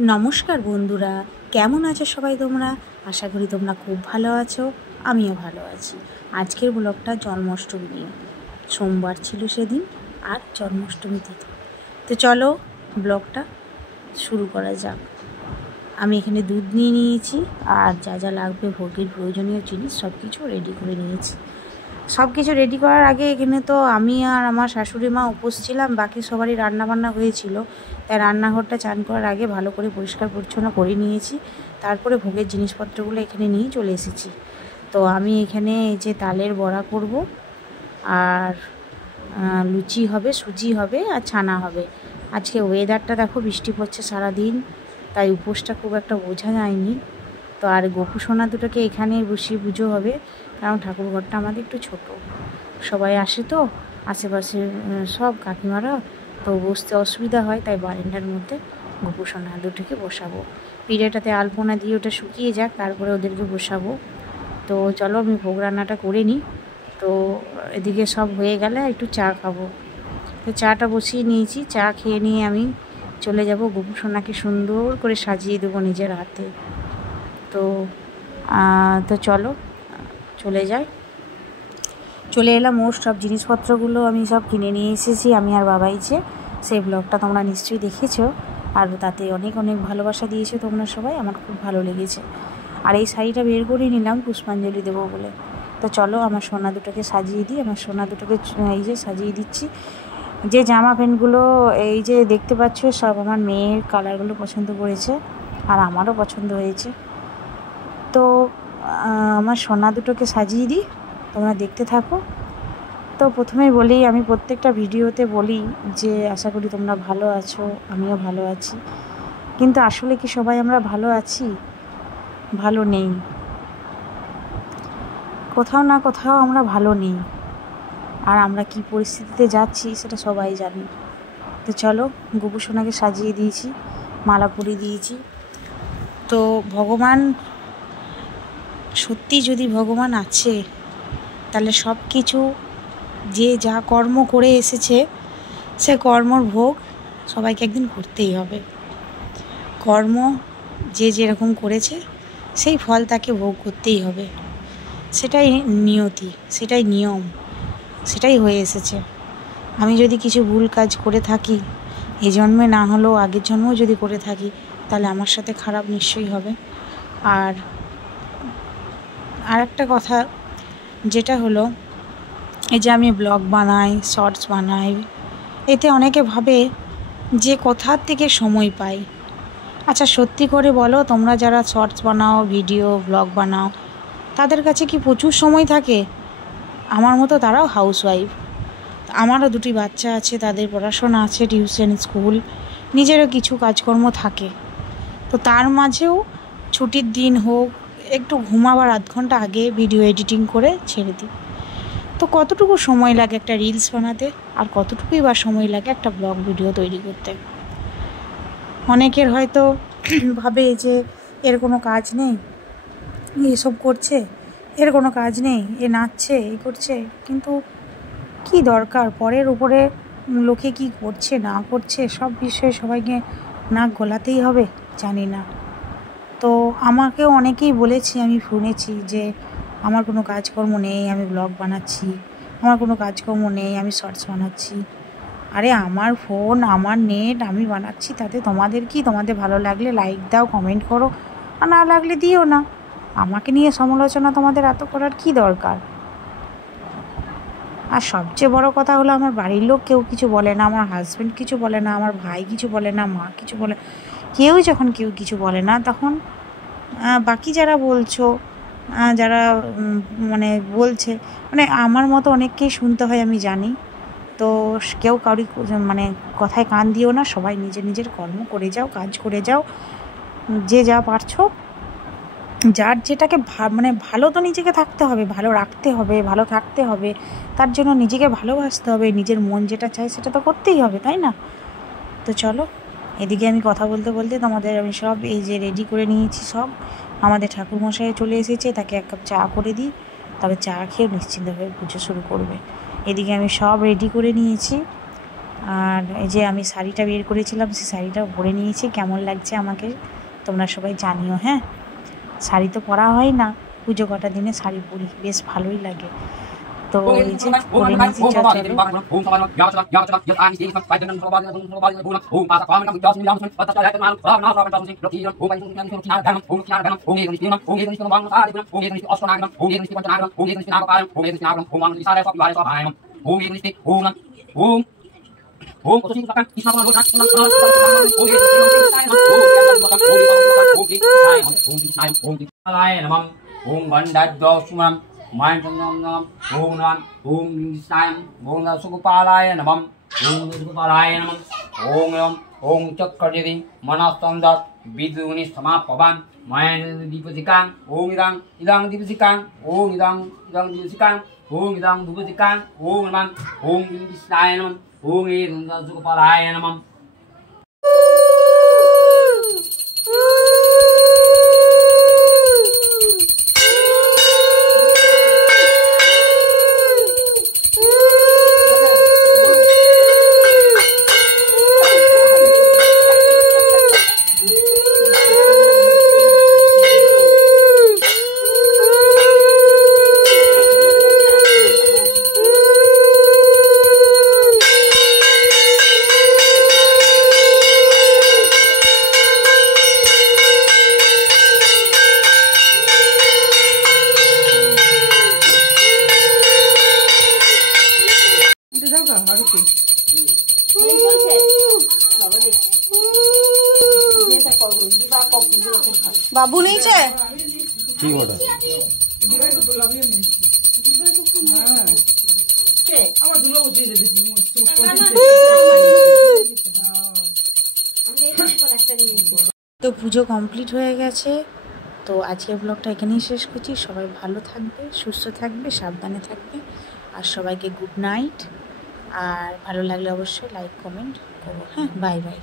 নমস্কার বন্ধুরা, কেমন আছো সবাই তোমরা? আশা করি তোমরা খুব ভালো আছো, আমিও ভালো আছি। আজকের ব্লগটা জন্মাষ্টমী নিয়ে। সোমবার ছিল সেদিন, আর জন্মাষ্টমী তিথি। তো চলো ব্লগটা শুরু করা যাক। আমি এখানে দুধ নিয়ে নিয়েছি, আর যা যা লাগবে ভোগের প্রয়োজনীয় জিনিস সব কিছু রেডি করে নিয়েছি। সব কিছু রেডি করার আগে এখানে তো আমি আর আমার শাশুড়ি মা উপোস ছিলাম, বাকি সবারই রান্নাবান্না হয়েছিল। তাই রান্নাঘরটা চান করার আগে ভালো করে পরিষ্কার পরিচ্ছন্ন করে নিয়েছি। তারপরে ভোগের জিনিসপত্রগুলো এখানে নিয়ে চলে এসেছি। তো আমি এখানে এই যে তালের বড়া করব, আর লুচি হবে, সুজি হবে, আর ছানা হবে। আজকে ওয়েদারটা দেখো, বৃষ্টি পড়ছে সারাদিন, তাই উপোসটা খুব একটা বোঝা যায়নি। তো আর গোপু সোনা দুটোকে এখানে বসিয়ে পুজো হবে, কারণ ঠাকুরঘরটা আমাদের একটু ছোট, সবাই আসে তো আশেপাশের সব কাকিমারা, তো বসতে অসুবিধা হয়, তাই বারান্দার মধ্যে গোপু সোনা দুটোকে বসাবো। পিঠেটাতে আলপনা দিয়ে ওটা শুকিয়ে যাক, তারপরে ওদেরকে বসাবো। তো চলো আমি ভোগ রান্নাটা করে নিই। তো এদিকে সব হয়ে গেলে একটু চা খাবো। তো চাটা বসিয়ে নিয়েছি, চা খেয়ে নিয়ে আমি চলে যাব গোপু সোনাকে সুন্দর করে সাজিয়ে দেবো নিজের হাতে। তো তো চলো চলে যাই। চলে এলাম, ওর সব জিনিসপত্রগুলো আমি সব কিনে নিয়ে এসেছি, আমি আর বাবাই যে। সেই ব্লগটা তোমরা নিশ্চয়ই দেখেছো, আর তাতে অনেক অনেক ভালোবাসা দিয়েছো তোমরা সবাই, আমার খুব ভালো লেগেছে। আর এই শাড়িটা বের করে নিলাম পুষ্পাঞ্জলি দেবো বলে। তো চলো আমার সোনা দুটোকে সাজিয়ে দিই। আমার সোনা দুটোকে এই যে সাজিয়ে দিচ্ছি। যে জামা প্যান্টগুলো এই যে দেখতে পাচ্ছ, সব আমার মেয়ের কালারগুলো পছন্দ করেছে, আর আমারও পছন্দ হয়েছে। তো আমার সোনা দুটোকে সাজিয়ে দিই, তোমরা দেখতে থাকো। তো প্রথমেই বলি, আমি প্রত্যেকটা ভিডিওতে বলি যে আশা করি তোমরা ভালো আছো, আমিও ভালো আছি। কিন্তু আসলে কি সবাই আমরা ভালো আছি? ভালো নেই, কোথাও না কোথাও আমরা ভালো নেই। আর আমরা কি পরিস্থিতিতে যাচ্ছি সেটা সবাই জানি। তো চলো, গোপু সোনাকে সাজিয়ে দিয়েছি, মালা পরিয়ে দিয়েছি। তো ভগবান, সত্যি যদি ভগবান আছে, তাহলে সব কিছু যে যা কর্ম করে এসেছে, সে কর্মর ভোগ সবাইকে একদিন করতেই হবে। কর্ম যে যেরকম করেছে, সেই ফল তাকে ভোগ করতেই হবে। সেটাই নিয়তি, সেটাই নিয়ম, সেটাই হয়ে এসেছে। আমি যদি কিছু ভুল কাজ করে থাকি, এ জন্মে না হলেও আগের জন্মেও যদি করে থাকি, তাহলে আমার সাথে খারাপ নিশ্চয়ই হবে। আর একটা কথা, যেটা হলো, এই যে আমি ব্লগ বানাই, শর্টস বানাই, এতে অনেকে ভাবে যে কোথার থেকে সময় পাই। আচ্ছা সত্যি করে বলো, তোমরা যারা শর্টস বানাও, ভিডিও ব্লগ বানাও, তাদের কাছে কি প্রচুর সময় থাকে? আমার মতো তারাও হাউসওয়াইফ, আমারও দুটি বাচ্চা আছে, তাদের পড়াশোনা আছে, টিউশন, স্কুল, নিজেরও কিছু কাজকর্ম থাকে। তো তার মাঝেও ছুটির দিন হোক, একটু ঘুমাবার আধ ঘন্টা আগে ভিডিও এডিটিং করে ছেড়ে দিই। তো কতটুকু সময় লাগে একটা রিলস বানাতে, আর কতটুকুই বা সময় লাগে একটা ব্লগ ভিডিও তৈরি করতে? অনেকের হয়তো ভাবে যে এর কোনো কাজ নেই, এসব করছে, এর কোনো কাজ নেই, এ নাচছে, এই করছে, কিন্তু কি দরকার? পরের উপরে লোকে কি করছে না করছে সব বিষয়ে সবাইকে নাক গলাতেই হবে? জানি না। তো আমাকেও অনেকেই বলেছে, আমি শুনেছি যে আমার কোনো কাজকর্ম নেই, আমি ব্লগ বানাচ্ছি, আমার কোনো কাজকর্ম নেই, আমি শর্টস বানাচ্ছি। আরে আমার ফোন, আমার নেট, আমি বানাচ্ছি, তাতে তোমাদের কি? তোমাদের ভালো লাগলে লাইক দাও, কমেন্ট করো, আর না লাগলে দিও না। আমাকে নিয়ে সমালোচনা তোমাদের এত করার কি দরকার? আর সবচেয়ে বড় কথা হলো, আমার বাড়ির লোক কেউ কিছু বলে না, আমার হাজব্যান্ড কিছু বলে না, আমার ভাই কিছু বলে না, মা কিছু বলে, কেউই যখন কেউ কিছু বলে না, তখন বাকি যারা বলছো, যারা মানে বলছে, মানে আমার মতো অনেককেই শুনতে হয়, আমি জানি। তো কেউ কাউরি মানে কথায় কান দিও না, সবাই নিজের নিজের কর্ম করে যাও, কাজ করে যাও, যে যা পারছো। যার যেটাকে মানে ভালো তো নিজেকে থাকতে হবে, ভালো রাখতে হবে, ভালো থাকতে হবে, তার জন্য নিজেকে ভালোবাসতে হবে, নিজের মন যেটা চায় সেটা তো করতেই হবে, তাই না? তো চলো, এদিকে আমি কথা বলতে বলতে তোমাদের আমি সব এই যে রেডি করে নিয়েছি সব। আমাদের ঠাকুরমশাই চলে এসেছে, তাকে এক কাপ চা করে দিই, তবে চা খেয়ে নিশ্চিন্ত হয়ে পুজো শুরু করবে। এদিকে আমি সব রেডি করে নিয়েছি। আর এই যে আমি শাড়িটা বের করেছিলাম, সেই শাড়িটা পরে নিয়েছি। কেমন লাগছে আমাকে তোমরা সবাই জানিও। হ্যাঁ, শাড়ি তো পরা হয় না, পুজো কটা দিনে শাড়ি পরি, বেশ ভালোই লাগে। তো এই যে পরে নিয়েছি। ओम चक्रदेवी मनस्तंदर विदुनि समापवान मायन दीपसिकां ओम इदं दीपसिकां ओम इदं दीपसिकां ओम इदं दीपसिकां ओम नमः ओम कृष्णाय नमः ओम सुगपालाय नमः। বাবু নিয়েছে ঠিক ওটা তো পুজো কমপ্লিট হয়ে গেছে। তো আজকের ব্লগটা এখানেই শেষ করছি। সবাই ভালো থাকবে, সুস্থ থাকবে, সাবধানে থাকবে। আর সবাইকে গুড নাইট। আর ভালো লাগলে অবশ্যই লাইক কমেন্ট করো। হ্যাঁ, বাই বাই।